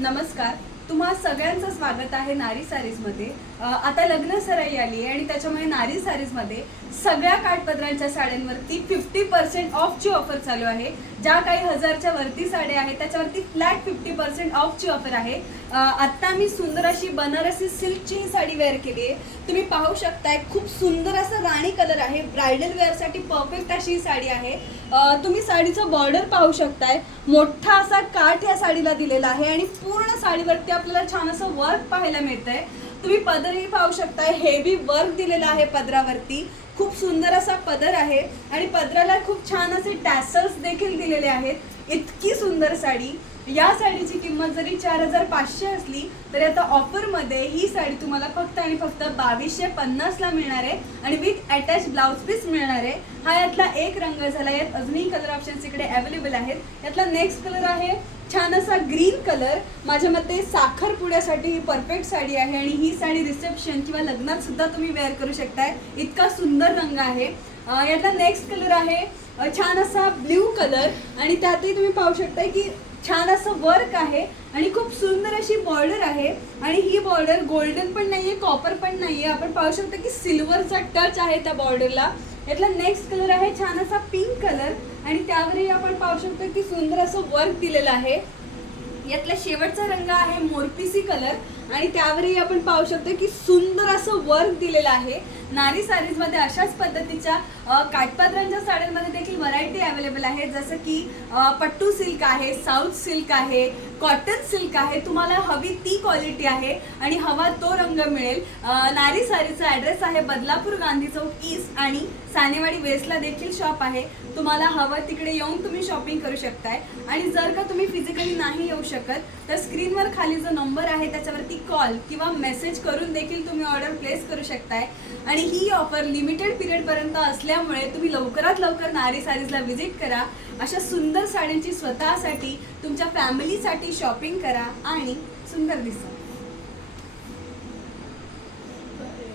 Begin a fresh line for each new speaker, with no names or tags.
नमस्कार. तुम्हा सगळ्यांचं स्वागत आहे नारी सारीजमध्ये आता लग्न सराई आली आहे आणि त्याच्यामुळे नारी सारीजमध्ये सगळ्या काठपदरांच्या साड्यांवरती फिफ्टी पर्सेंट ऑफची ऑफर चालू आहे. ज्या काही हजारच्या वरती साड्या आहेत त्याच्यावरती फ्लॅट फिफ्टी पर्सेंट ऑफची ऑफर आहे. आत्ता मी सुंदर अशी बनारसी सिल्कची ही साडी वेअर केली आहे. तुम्ही पाहू शकताय खूप सुंदर असं राणी कलर आहे. ब्रायडल वेअरसाठी परफेक्ट अशी ही साडी आहे. तुम्ही साडीचं बॉर्डर पाहू शकताय. मोठा असा काठ या साडीला दिलेला आहे आणि पूर्ण साडीवरती आपल्याला छान असं वर्क पाहायला मिळतंय. तुम्ही पदरही पाहू शकता हेवी वर्क दिलेला आहे पदरावरती. खूप सुंदर असा पदर आहे. आणि पदराला खूप छान असे टॅसल्स देखील दिलेले आहेत. इतकी सुंदर साडी. या साडीची किंमत जरी चार हजार पाचशे असली तरी आता ऑफरमध्ये ही साडी तुम्हाला फक्त आणि फक्त बावीसशे पन्नासला मिळणार आहे आणि विथ अटॅच ब्लाऊज पीस मिळणार आहे. हा यातला एक रंग झाला यात अजूनही कलर ऑप्शन्स इकडे अवेलेबल आहेत. यातला नेक्स्ट कलर आहे छान असा ग्रीन कलर माझ्या मते साखरपुड्यासाठी ही परफेक्ट साडी आहे आणि ही साडी रिसेप्शन किंवा लग्नात सुद्धा तुम्ही वेअर करू शकताय. इतका सुंदर रंग आहे. यातला नेक्स्ट कलर आहे छान असा ब्ल्यू कलर आणि त्यातही तुम्ही पाहू शकताय की छान असं वर्क आहे आणि खूप सुंदर अशी बॉर्डर आहे. आणि ही बॉर्डर गोल्डन पण नाहीये कॉपर पण नाहीये. आपण पाहू शकतो की सिल्वरचा टच आहे त्या बॉर्डरला यातला नेक्स्ट कलर आहे छान असा पिंक कलर आणि त्यावरही आपण पाहू शकतो की सुंदर असं वर्क दिलेलं आहे. यातला शेवटचा रंग आहे मोरपिसी कलर आणि त्यावरही आपण पाहू शकतो की सुंदर असं वर्क दिलेलं आहे. नारी साडीजमध्ये अशाच पद्धतीच्या काठपात्रांच्या साड्यांमध्ये देखील व्हरायटी अवेलेबल आहे. जसं की पट्टू सिल्क आहे साऊथ सिल्क आहे कॉटन सिल्क आहे. तुम्हाला हवी ती क्वालिटी आहे आणि हवा तो रंग मिळेल. नारी साडीचा ॲड्रेस आहे बदलापूर गांधी चौक ईस्ट आणि सानेवाडी वेस्टला देखील शॉप आहे. तुम्हाला हवं तिकडे येऊन तुम्ही शॉपिंग करू शकताय. आणि जर का तुम्ही फिजिकली नाही येऊ शकत तर स्क्रीनवर खाली जो नंबर आहे त्याच्यावरती कॉल किंवा मेसेज करून देखील तुम्ही ऑर्डर प्लेस करू शकताय. आणि ही ऑफर लिमिटेड पिरियडपर्यंत असल्यामुळे तुम्ही लवकरात लवकर नारी सारीजला व्हिजिट करा. अशा सुंदर साड्यांची स्वतःसाठी तुमच्या फॅमिलीसाठी शॉपिंग करा आणि सुंदर दिसा